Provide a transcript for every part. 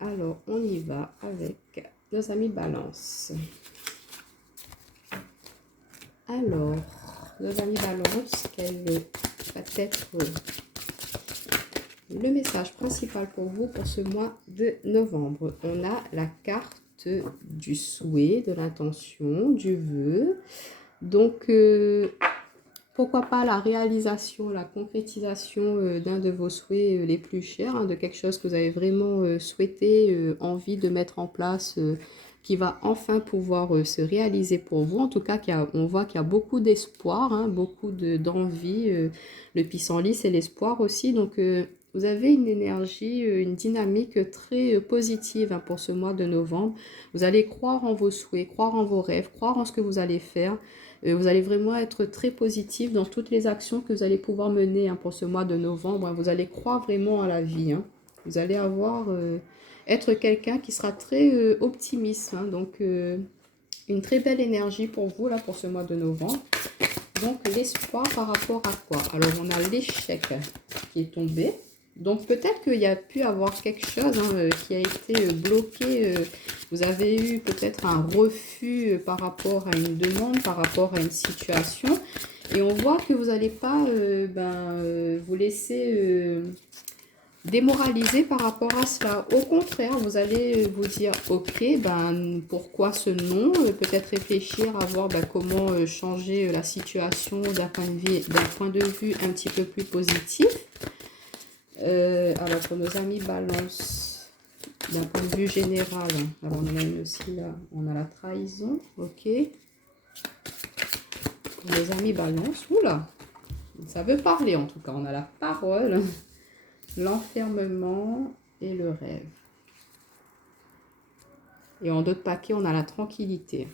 Alors, on y va avec nos amis Balance. Alors, nos amis Balance, quel va être le message principal pour vous pour ce mois de novembre? On a la carte du souhait, de l'intention, du vœu. Donc, pourquoi pas la réalisation, la concrétisation d'un de vos souhaits les plus chers, hein, de quelque chose que vous avez vraiment souhaité, envie de mettre en place, qui va enfin pouvoir se réaliser pour vous. En tout cas, on voit qu'il y a beaucoup d'espoir, hein, beaucoup d'envie. Le pissenlit, c'est l'espoir aussi. Donc, vous avez une énergie, une dynamique très positive, hein, pour ce mois de novembre. Vous allez croire en vos souhaits, croire en vos rêves, croire en ce que vous allez faire. Vous allez vraiment être très positif dans toutes les actions que vous allez pouvoir mener, hein, pour ce mois de novembre. Hein. Vous allez croire vraiment à la vie. Hein. Vous allez être quelqu'un qui sera très optimiste. Hein. Donc, une très belle énergie pour vous, là, pour ce mois de novembre. Donc, l'espoir par rapport à quoi? Alors, on a l'échec qui est tombé. Donc, peut-être qu'il y a pu avoir quelque chose, hein, qui a été bloqué. Vous avez eu peut-être un refus par rapport à une demande, par rapport à une situation. Et on voit que vous n'allez pas vous laisser démoraliser par rapport à cela. Au contraire, vous allez vous dire, ok, pourquoi ce non? Peut-être réfléchir à voir comment changer la situation d'un point de vue un petit peu plus positif. Alors, pour nos amis Balance, d'un point de vue général, alors on a une aussi là, on a la trahison, ok. Pour nos amis Balance, oula, ça veut parler en tout cas, on a la parole, l'enfermement et le rêve. Et en d'autres paquets, on a la tranquillité.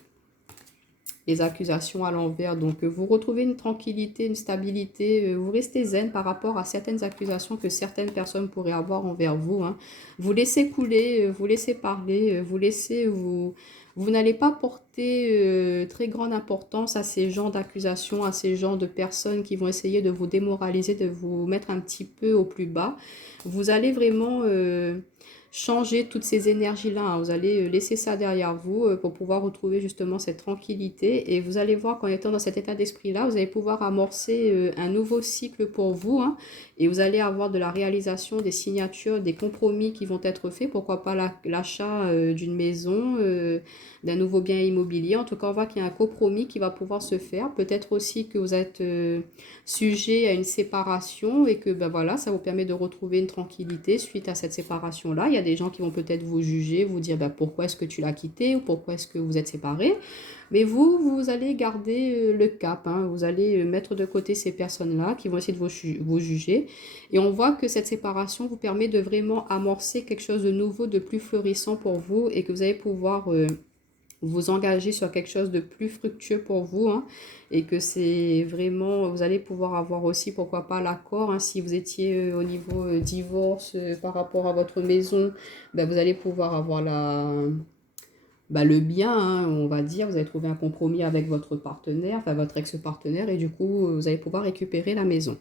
Les accusations à l'envers. Donc, vous retrouvez une tranquillité, une stabilité. Vous restez zen par rapport à certaines accusations que certaines personnes pourraient avoir envers vous. Hein. Vous laissez couler, vous laissez parler, vous n'allez pas porter très grande importance à ces genres d'accusations, à ces genres de personnes qui vont essayer de vous démoraliser, de vous mettre un petit peu au plus bas. Vous allez vraiment changer toutes ces énergies-là. Hein. Vous allez laisser ça derrière vous pour pouvoir retrouver justement cette tranquillité. Et vous allez voir qu'en étant dans cet état d'esprit-là, vous allez pouvoir amorcer un nouveau cycle pour vous. Hein. Et vous allez avoir de la réalisation, des signatures, des compromis qui vont être faits. Pourquoi pas l'achat d'une maison, d'un nouveau bien immobilier. En tout cas, on voit qu'il y a un compromis qui va pouvoir se faire. Peut-être aussi que vous êtes sujet à une séparation et que voilà, ça vous permet de retrouver une tranquillité suite à cette séparation-là. Il y a des gens qui vont peut-être vous juger, vous dire pourquoi est-ce que tu l'as quitté ou pourquoi est-ce que vous êtes séparés. Mais vous allez garder le cap. Hein. Vous allez mettre de côté ces personnes-là qui vont essayer de vous juger. Et on voit que cette séparation vous permet de vraiment amorcer quelque chose de nouveau, de plus florissant pour vous et que vous allez pouvoir vous engager sur quelque chose de plus fructueux pour vous, hein, et que c'est vraiment, vous allez pouvoir avoir aussi, pourquoi pas, l'accord, hein, si vous étiez au niveau divorce par rapport à votre maison, vous allez pouvoir avoir le bien, hein, on va dire, vous allez trouver un compromis avec votre partenaire, enfin votre ex-partenaire, et du coup, vous allez pouvoir récupérer la maison.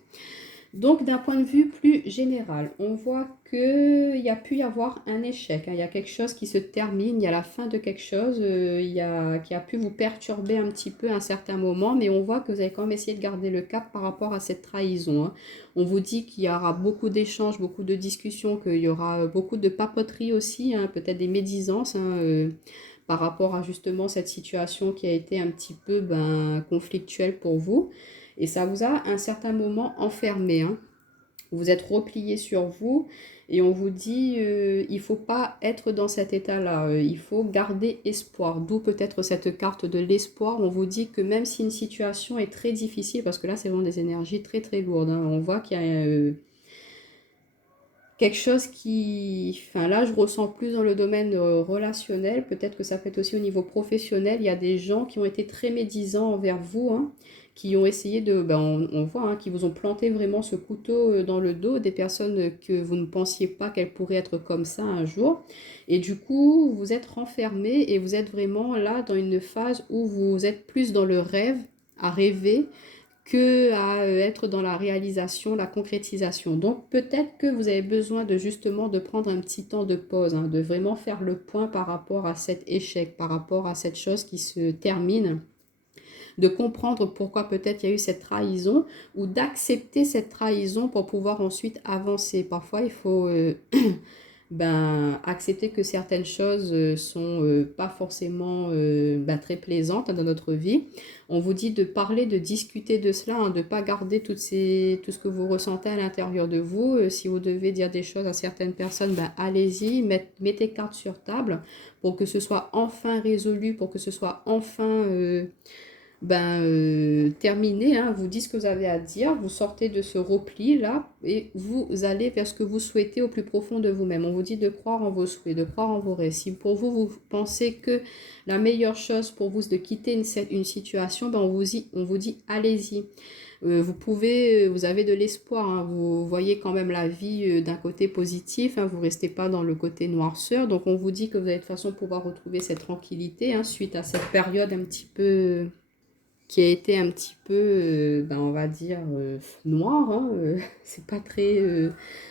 Donc, d'un point de vue plus général, on voit qu'il y a pu y avoir un échec. Hein. Il y a quelque chose qui se termine, il y a la fin de quelque chose qui a pu vous perturber un petit peu à un certain moment, mais on voit que vous avez quand même essayé de garder le cap par rapport à cette trahison. Hein. On vous dit qu'il y aura beaucoup d'échanges, beaucoup de discussions, qu'il y aura beaucoup de papoteries aussi, hein, peut-être des médisances, hein, par rapport à justement cette situation qui a été un petit peu conflictuelle pour vous. Et ça vous a à un certain moment enfermé. Hein. Vous êtes replié sur vous et on vous dit il ne faut pas être dans cet état-là. Il faut garder espoir. D'où peut-être cette carte de l'espoir. On vous dit que même si une situation est très difficile, parce que là c'est vraiment des énergies très très lourdes. Hein, on voit qu'il y a quelque chose qui... Enfin là, je ressens plus dans le domaine relationnel. Peut-être que ça peut être aussi au niveau professionnel. Il y a des gens qui ont été très médisants envers vous, hein, qui ont essayé de... on voit, hein, qui vous ont planté vraiment ce couteau dans le dos. Des personnes que vous ne pensiez pas qu'elles pourraient être comme ça un jour. Et du coup, vous êtes renfermé et vous êtes vraiment là dans une phase où vous êtes plus dans le rêve, à rêver, que à être dans la réalisation, la concrétisation. Donc peut-être que vous avez besoin de justement de prendre un petit temps de pause, hein, de vraiment faire le point par rapport à cet échec, par rapport à cette chose qui se termine, de comprendre pourquoi peut-être il y a eu cette trahison ou d'accepter cette trahison pour pouvoir ensuite avancer. Parfois, il faut accepter que certaines choses sont pas forcément très plaisantes, hein, dans notre vie. On vous dit de parler, de discuter de cela, hein, de ne pas garder tout ce que vous ressentez à l'intérieur de vous. Si vous devez dire des choses à certaines personnes, allez-y, mettez carte sur table pour que ce soit enfin résolu, pour que ce soit enfin terminé, hein, vous dites ce que vous avez à dire, vous sortez de ce repli là et vous allez vers ce que vous souhaitez au plus profond de vous-même. On vous dit de croire en vos souhaits, de croire en vos rêves. Si pour vous, vous pensez que la meilleure chose pour vous c'est de quitter une situation, on vous dit allez-y. Vous avez de l'espoir, hein, vous voyez quand même la vie d'un côté positif, hein, vous ne restez pas dans le côté noirceur. Donc on vous dit que vous allez de toute façon pouvoir retrouver cette tranquillité, hein, suite à cette période un petit peu qui a été un petit peu, on va dire, noir, hein, c'est pas très...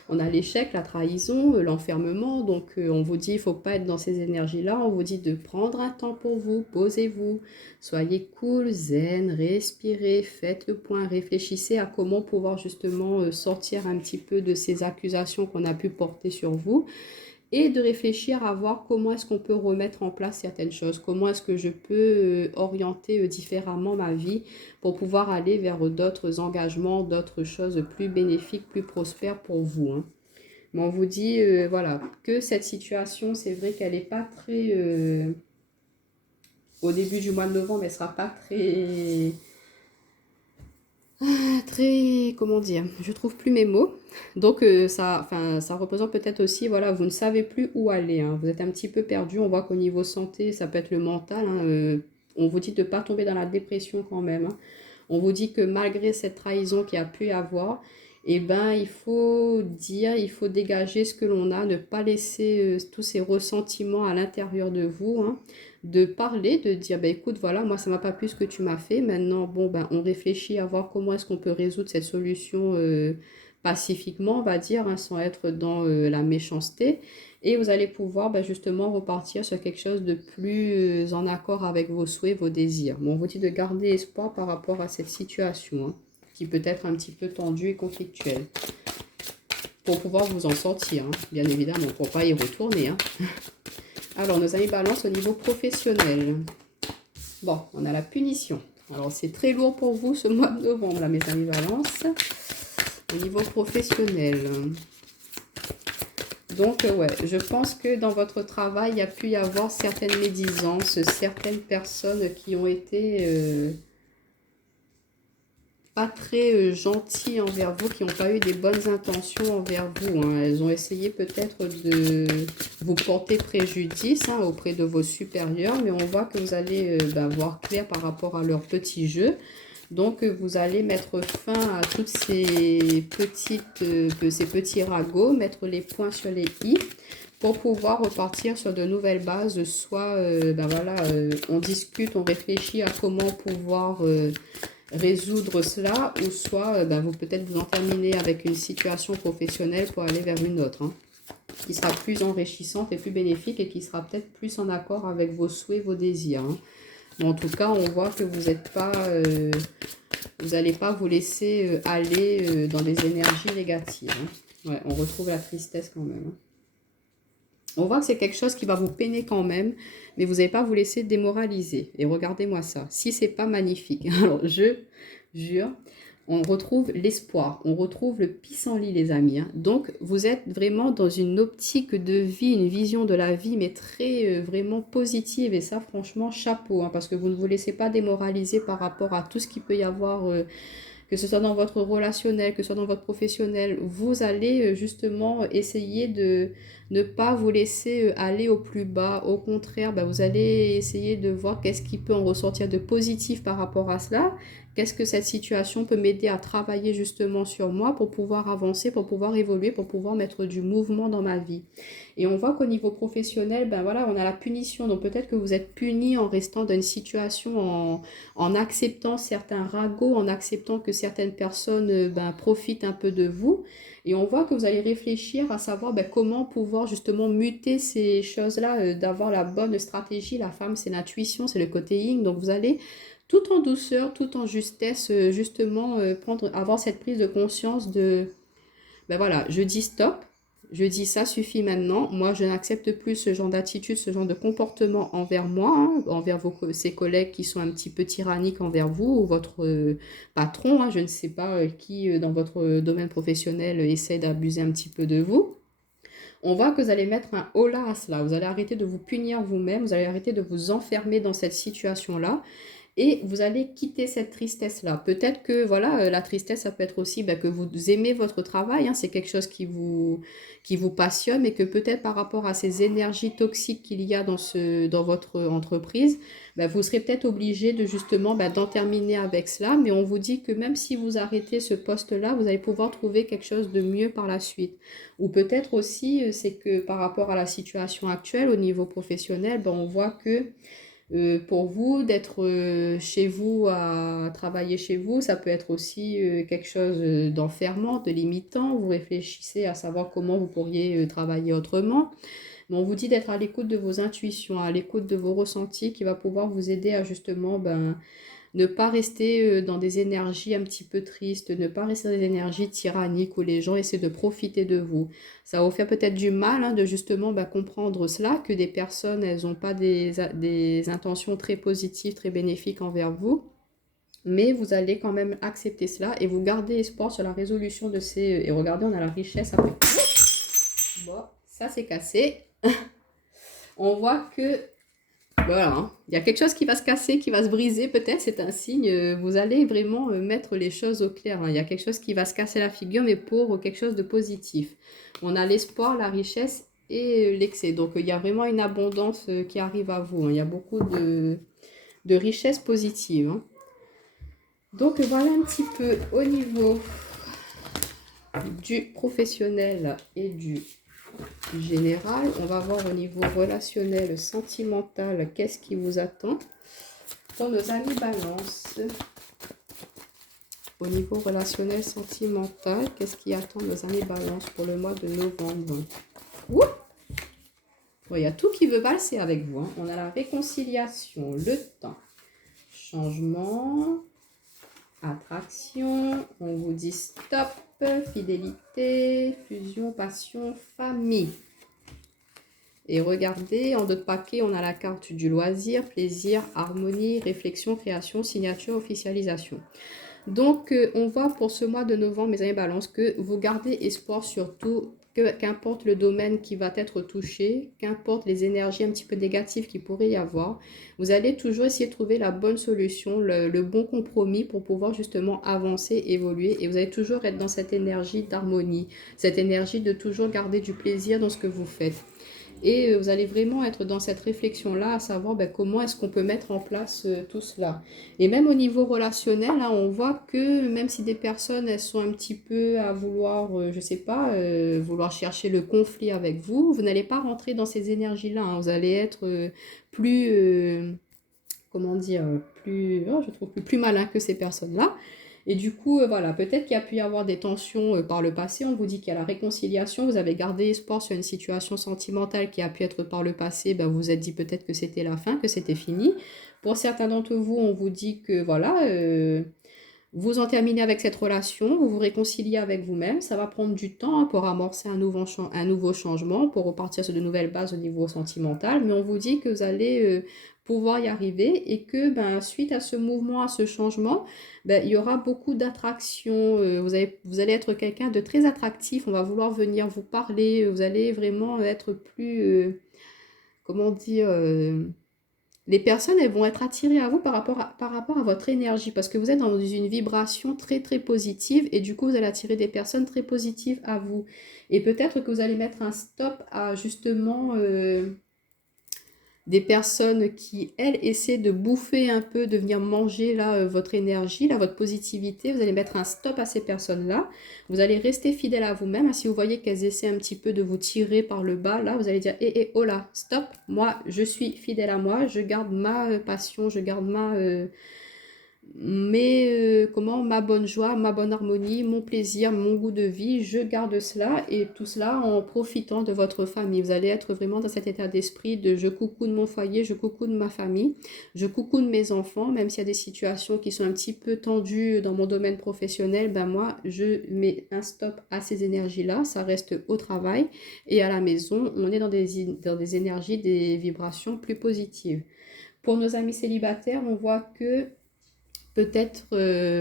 on a l'échec, la trahison, l'enfermement, donc on vous dit, il faut pas être dans ces énergies-là, on vous dit de prendre un temps pour vous, posez-vous, soyez cool, zen, respirez, faites le point, réfléchissez à comment pouvoir justement sortir un petit peu de ces accusations qu'on a pu porter sur vous, et de réfléchir à voir comment est-ce qu'on peut remettre en place certaines choses, comment est-ce que je peux orienter différemment ma vie pour pouvoir aller vers d'autres engagements, d'autres choses plus bénéfiques, plus prospères pour vous, hein. Mais on vous dit, voilà, que cette situation, c'est vrai qu'elle n'est pas très... au début du mois de novembre, elle ne sera pas très, comment dire, je trouve plus mes mots. Donc ça représente peut-être aussi, voilà, vous ne savez plus où aller, hein. Vous êtes un petit peu perdu. On voit qu'au niveau santé, ça peut être le mental, hein, on vous dit de ne pas tomber dans la dépression quand même, hein. On vous dit que malgré cette trahison qu'il y a pu y avoir, il faut dire, il faut dégager ce que l'on a, ne pas laisser tous ces ressentiments à l'intérieur de vous, hein, de parler, de dire, écoute, voilà, moi, ça m'a pas plu ce que tu m'as fait. Maintenant, on réfléchit à voir comment est-ce qu'on peut résoudre cette solution pacifiquement, on va dire, hein, sans être dans la méchanceté. Et vous allez pouvoir justement repartir sur quelque chose de plus en accord avec vos souhaits, vos désirs. Bon, on vous dit de garder espoir par rapport à cette situation, hein, qui peut être un petit peu tendue et conflictuelle, pour pouvoir vous en sortir, hein, bien évidemment, pour ne pas y retourner, hein. Alors, nos amis balance au niveau professionnel. Bon, on a la punition. Alors, c'est très lourd pour vous ce mois de novembre, là, mes amis balance. Au niveau professionnel. Donc, je pense que dans votre travail, il y a pu y avoir certaines médisances, certaines personnes qui ont été pas très gentilles envers vous, qui n'ont pas eu des bonnes intentions envers vous, hein. Elles ont essayé peut-être de vous porter préjudice, hein, auprès de vos supérieurs, mais on voit que vous allez voir clair par rapport à leur petit jeu. Donc, vous allez mettre fin à toutes ces petits ragots, mettre les points sur les i pour pouvoir repartir sur de nouvelles bases. Soit, on discute, on réfléchit à comment pouvoir résoudre cela, ou soit, peut-être vous en terminez avec une situation professionnelle pour aller vers une autre, hein, qui sera plus enrichissante et plus bénéfique et qui sera peut-être plus en accord avec vos souhaits, vos désirs, hein. Mais en tout cas, on voit que vous n'êtes pas, vous n'allez pas vous laisser aller dans des énergies négatives, hein. Ouais, on retrouve la tristesse quand même, hein. On voit que c'est quelque chose qui va vous peiner quand même, mais vous n'allez pas vous laisser démoraliser. Et regardez-moi ça, si c'est pas magnifique. Alors, je jure, on retrouve l'espoir, on retrouve le pissenlit, les amis, hein. Donc, vous êtes vraiment dans une optique de vie, une vision de la vie, mais très vraiment positive. Et ça, franchement, chapeau, hein, parce que vous ne vous laissez pas démoraliser par rapport à tout ce qu'il peut y avoir, que ce soit dans votre relationnel, que ce soit dans votre professionnel. Vous allez justement essayer de ne pas vous laisser aller au plus bas. Au contraire, vous allez essayer de voir qu'est-ce qui peut en ressortir de positif par rapport à cela. qu'est-ce que cette situation peut m'aider à travailler justement sur moi pour pouvoir avancer, pour pouvoir évoluer, pour pouvoir mettre du mouvement dans ma vie. Et on voit qu'au niveau professionnel, ben voilà, on a la punition. Donc peut-être que vous êtes puni en restant dans une situation, en acceptant certains ragots, en acceptant que certaines personnes ben, profitent un peu de vous. Et on voit que vous allez réfléchir à savoir ben, comment pouvoir justement muter ces choses-là, d'avoir la bonne stratégie. La femme, c'est l'intuition, c'est le côté yin. Donc vous allez tout en douceur, tout en justesse, justement avoir cette prise de conscience de, ben voilà, je dis stop, je dis ça suffit maintenant. Moi, je n'accepte plus ce genre d'attitude, ce genre de comportement envers moi, hein, envers ces collègues qui sont un petit peu tyranniques envers vous, ou votre patron, hein, je ne sais pas qui dans votre domaine professionnel essaie d'abuser un petit peu de vous. On voit que vous allez mettre un holà à cela. Vous allez arrêter de vous punir vous-même, vous allez arrêter de vous enfermer dans cette situation-là. Et vous allez quitter cette tristesse-là. Peut-être que voilà, la tristesse, ça peut être aussi ben, que vous aimez votre travail, hein, c'est quelque chose qui vous passionne, mais que peut-être par rapport à ces énergies toxiques qu'il y a dans votre entreprise, ben, vous serez peut-être obligé de justement ben, d'en terminer avec cela. Mais on vous dit que même si vous arrêtez ce poste-là, vous allez pouvoir trouver quelque chose de mieux par la suite. Ou peut-être aussi, c'est que par rapport à la situation actuelle au niveau professionnel, ben, on voit que pour vous, d'être chez vous, à travailler chez vous, ça peut être aussi quelque chose d'enfermant, de limitant. Vous réfléchissez à savoir comment vous pourriez travailler autrement. Mais on vous dit d'être à l'écoute de vos intuitions, à l'écoute de vos ressentis qui va pouvoir vous aider à justement ben, ne pas rester dans des énergies un petit peu tristes, ne pas rester dans des énergies tyranniques où les gens essaient de profiter de vous. Ça va vous faire peut-être du mal hein, de justement bah, comprendre cela, que des personnes, elles n'ont pas des intentions très positives, très bénéfiques envers vous. Mais vous allez quand même accepter cela et vous gardez espoir sur la résolution de ces... Et regardez, on a la richesse après. Bon, ça c'est cassé. On voit que voilà, hein. Il y a quelque chose qui va se casser, qui va se briser peut-être, c'est un signe, vous allez vraiment mettre les choses au clair, hein. Il y a quelque chose qui va se casser la figure, mais pour quelque chose de positif. On a l'espoir, la richesse et l'excès. Donc il y a vraiment une abondance qui arrive à vous, hein. Il y a beaucoup de richesses positives, hein. Donc voilà un petit peu au niveau du professionnel et du général. On va voir au niveau relationnel, sentimental, qu'est-ce qui vous attend pour nos amis balance. Au niveau relationnel, sentimental, qu'est-ce qui attend nos amis balance pour le mois de novembre? Ouh, bon, il y a tout qui veut valser avec vous, hein. On a la réconciliation, le temps, changement, attraction, on vous dit stop, fidélité, fusion, passion, famille. Et regardez, en d'autres paquets, on a la carte du loisir, plaisir, harmonie, réflexion, création, signature, officialisation. Donc, on voit pour ce mois de novembre, mes amis balance, que vous gardez espoir surtout, qu'importe le domaine qui va être touché, qu'importe les énergies un petit peu négatives qu'il pourrait y avoir, vous allez toujours essayer de trouver la bonne solution, le bon compromis pour pouvoir justement avancer, évoluer. Et vous allez toujours être dans cette énergie d'harmonie, cette énergie de toujours garder du plaisir dans ce que vous faites. Et vous allez vraiment être dans cette réflexion-là, à savoir ben, comment est-ce qu'on peut mettre en place tout cela. Et même au niveau relationnel, hein, on voit que même si des personnes, elles sont un petit peu à vouloir, je ne sais pas, vouloir chercher le conflit avec vous, vous n'allez pas rentrer dans ces énergies-là, hein. Vous allez être plus, comment dire, je trouve plus malin que ces personnes-là. Et du coup, voilà, peut-être qu'il y a pu y avoir des tensions par le passé. On vous dit qu'il y a la réconciliation. Vous avez gardé espoir sur une situation sentimentale qui a pu être par le passé. Ben, vous vous êtes dit peut-être que c'était la fin, que c'était fini. Pour certains d'entre vous, on vous dit que voilà, vous en terminez avec cette relation, vous vous réconciliez avec vous-même. Ça va prendre du temps hein, pour amorcer un nouveau changement, pour repartir sur de nouvelles bases au niveau sentimental. Mais on vous dit que vous allez pouvoir y arriver et que ben, suite à ce mouvement, à ce changement, ben, il y aura beaucoup d'attraction. Vous allez être quelqu'un de très attractif. On va vouloir venir vous parler. Vous allez vraiment être plus, comment dire... les personnes, elles vont être attirées à vous par rapport à votre énergie parce que vous êtes dans une vibration très très positive et du coup vous allez attirer des personnes très positives à vous. Et peut-être que vous allez mettre un stop à justement des personnes qui, elles, essaient de bouffer un peu, de venir manger là votre énergie, là, votre positivité. Vous allez mettre un stop à ces personnes-là. Vous allez rester fidèle à vous-même. Si vous voyez qu'elles essaient un petit peu de vous tirer par le bas, là, vous allez dire, oh là, stop, moi, je suis fidèle à moi, je garde ma passion, je garde ma bonne joie, ma bonne harmonie, mon plaisir, mon goût de vie, je garde cela et tout cela en profitant de votre famille. Vous allez être vraiment dans cet état d'esprit de je coucoune mon foyer, je coucoune ma famille, je coucoune mes enfants, même s'il y a des situations qui sont un petit peu tendues dans mon domaine professionnel, ben moi, je mets un stop à ces énergies-là, ça reste au travail et à la maison, on est dans des énergies, des vibrations plus positives. Pour nos amis célibataires, on voit que peut-être,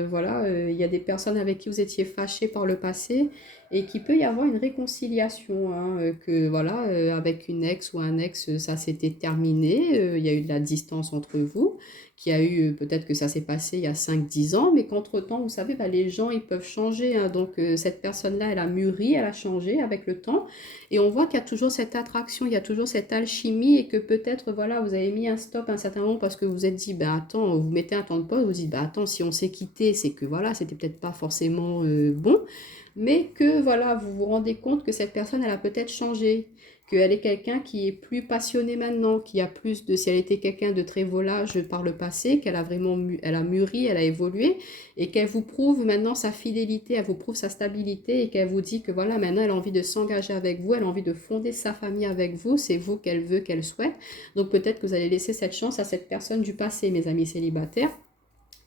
voilà, il y a des personnes avec qui vous étiez fâchés par le passé et qu'il peut y avoir une réconciliation, hein, que voilà, avec une ex ou un ex, ça s'était terminé, il y a eu de la distance entre vous, qu'il y a eu, peut-être que ça s'est passé il y a 5 10 ans, mais qu'entre-temps, vous savez, bah, les gens, ils peuvent changer, hein, donc cette personne-là, elle a mûri, elle a changé avec le temps, et on voit qu'il y a toujours cette attraction, il y a toujours cette alchimie et que peut-être, voilà, vous avez mis un stop à un certain moment parce que vous vous êtes dit, ben attends, vous mettez un temps de pause, vous dites, ben attends, si on s'est quitté, c'est que voilà, c'était peut-être pas forcément bon, mais que voilà, vous vous rendez compte que cette personne, elle a peut-être changé, qu'elle est quelqu'un qui est plus passionné maintenant, qui a plus de, si elle était quelqu'un de très volage par le passé, qu'elle a vraiment, elle a mûri, elle a évolué, et qu'elle vous prouve maintenant sa fidélité, elle vous prouve sa stabilité, et qu'elle vous dit que voilà, maintenant elle a envie de s'engager avec vous, elle a envie de fonder sa famille avec vous, c'est vous qu'elle veut, qu'elle souhaite. Donc peut-être que vous allez laisser cette chance à cette personne du passé, mes amis célibataires.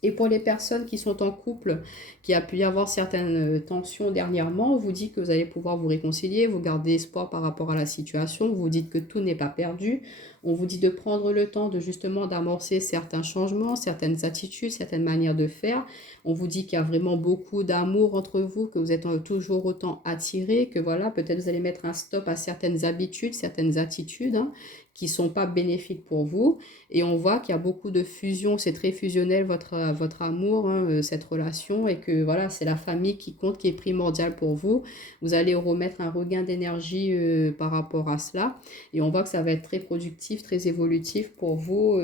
Et pour les personnes qui sont en couple, qui a pu y avoir certaines tensions dernièrement, on vous dit que vous allez pouvoir vous réconcilier, vous gardez espoir par rapport à la situation, vous vous dites que tout n'est pas perdu. On vous dit de prendre le temps de justement d'amorcer certains changements, certaines attitudes, certaines manières de faire. On vous dit qu'il y a vraiment beaucoup d'amour entre vous, que vous êtes toujours autant attirés, que voilà, peut-être vous allez mettre un stop à certaines habitudes, certaines attitudes, hein, qui ne sont pas bénéfiques pour vous. Et on voit qu'il y a beaucoup de fusion, c'est très fusionnel votre amour, hein, cette relation, et que voilà, c'est la famille qui compte, qui est primordiale pour vous. Vous allez remettre un regain d'énergie par rapport à cela. Et on voit que ça va être très productif, très évolutif pour vous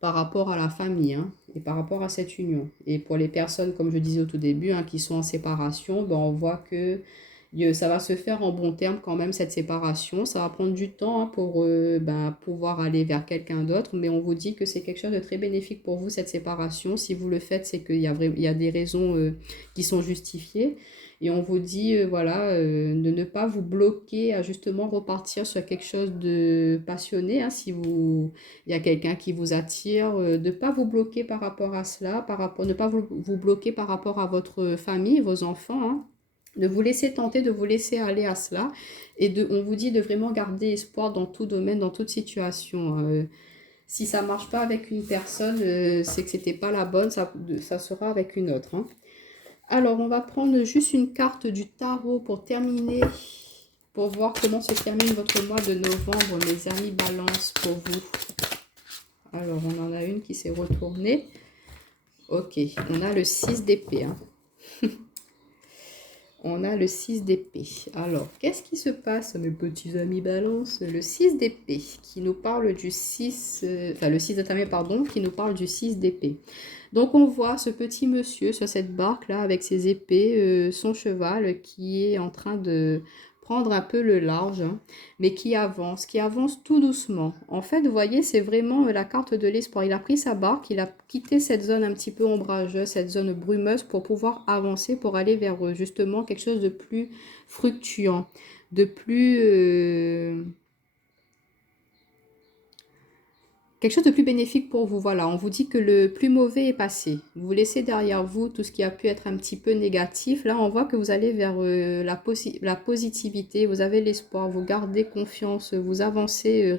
par rapport à la famille, hein, et par rapport à cette union. Et pour les personnes, comme je disais au tout début, hein, qui sont en séparation, ben, on voit que ça va se faire en bon terme quand même, cette séparation. Ça va prendre du temps, hein, pour ben, pouvoir aller vers quelqu'un d'autre, mais on vous dit que c'est quelque chose de très bénéfique pour vous, cette séparation. Si vous le faites, c'est qu'il y a, il y a des raisons qui sont justifiées. Et on vous dit, voilà, de ne pas vous bloquer à justement repartir sur quelque chose de passionné, hein, si vous, il y a quelqu'un qui vous attire, de ne pas vous bloquer par rapport à cela, ne pas vous bloquer par rapport à votre famille, vos enfants, hein, de vous laisser tenter, de vous laisser aller à cela. Et on vous dit de vraiment garder espoir dans tout domaine, dans toute situation. Si ça ne marche pas avec une personne, c'est que ce n'était pas la bonne, ça sera avec une autre, hein. Alors, on va prendre juste une carte du tarot pour terminer, pour voir comment se termine votre mois de novembre, mes amis Balance, pour vous. Alors, on en a une qui s'est retournée. Ok, on a le 6 d'épée, hein. On a le 6 d'épée. Alors, qu'est-ce qui se passe, mes petits amis Balance? Le 6 d'épée, qui nous parle du 6... enfin, le 6 de damier, pardon, qui nous parle du 6 d'épée. Donc, on voit ce petit monsieur sur cette barque-là, avec ses épées, son cheval, qui est en train de prendre un peu le large, hein, mais qui avance tout doucement. En fait, vous voyez, c'est vraiment la carte de l'espoir. Il a pris sa barque, il a quitté cette zone un petit peu ombrageuse, cette zone brumeuse, pour pouvoir avancer, pour aller vers justement quelque chose de plus fructueux, de plus... quelque chose de plus bénéfique pour vous. Voilà, on vous dit que le plus mauvais est passé. Vous laissez derrière vous tout ce qui a pu être un petit peu négatif. Là, on voit que vous allez vers la positivité, vous avez l'espoir, vous gardez confiance, vous avancez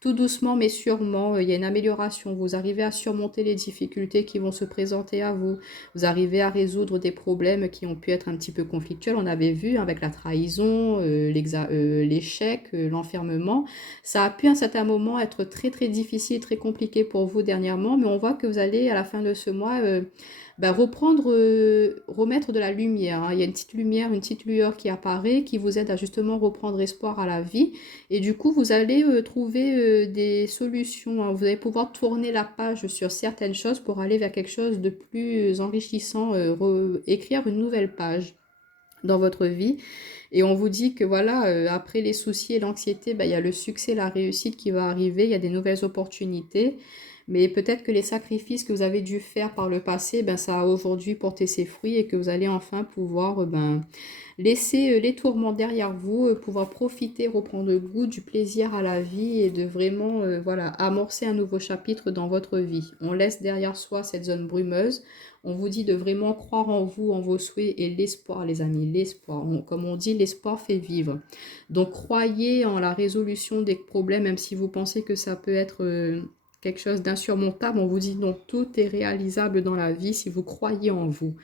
tout doucement mais sûrement. Il y a une amélioration. Vous arrivez à surmonter les difficultés qui vont se présenter à vous. Vous arrivez à résoudre des problèmes qui ont pu être un petit peu conflictuels. On avait vu avec la trahison, l'échec, l'enfermement. Ça a pu à un certain moment être très très difficile, très compliqué pour vous dernièrement, mais on voit que vous allez à la fin de ce mois ben, reprendre, remettre de la lumière, hein. Il y a une petite lumière, une petite lueur qui apparaît, qui vous aide à justement reprendre espoir à la vie. Et du coup, vous allez trouver des solutions, hein. Vous allez pouvoir tourner la page sur certaines choses pour aller vers quelque chose de plus enrichissant, écrire une nouvelle page dans votre vie. Et on vous dit que voilà, après les soucis et l'anxiété, ben, il y a le succès, la réussite qui va arriver, il y a des nouvelles opportunités. Mais peut-être que les sacrifices que vous avez dû faire par le passé, ben, ça a aujourd'hui porté ses fruits et que vous allez enfin pouvoir ben, laisser les tourments derrière vous, pouvoir profiter, reprendre goût du plaisir à la vie et de vraiment voilà, amorcer un nouveau chapitre dans votre vie. On laisse derrière soi cette zone brumeuse. On vous dit de vraiment croire en vous, en vos souhaits et l'espoir, les amis, l'espoir. Comme on dit, l'espoir fait vivre. Donc, croyez en la résolution des problèmes, même si vous pensez que ça peut être quelque chose d'insurmontable. On vous dit non, tout est réalisable dans la vie si vous croyez en vous.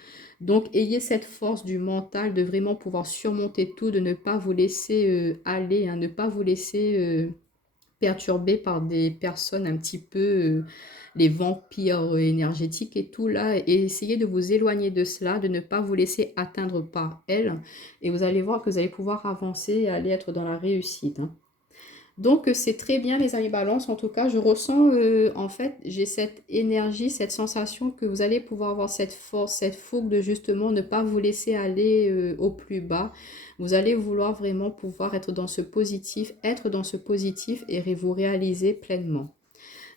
Donc, ayez cette force du mental de vraiment pouvoir surmonter tout, de ne pas vous laisser aller, hein, ne pas vous laisser perturbé par des personnes un petit peu, les vampires énergétiques et tout là, et essayez de vous éloigner de cela, de ne pas vous laisser atteindre par elles, et vous allez voir que vous allez pouvoir avancer et aller être dans la réussite, hein. Donc, c'est très bien les amis balance. En tout cas, je ressens, en fait, j'ai cette énergie, cette sensation que vous allez pouvoir avoir cette force, cette fougue de justement ne pas vous laisser aller au plus bas. Vous allez vouloir vraiment pouvoir être dans ce positif et vous réaliser pleinement.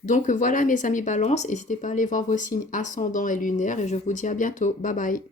Donc, voilà mes amis balance. N'hésitez pas à aller voir vos signes ascendants et lunaires et je vous dis à bientôt. Bye bye.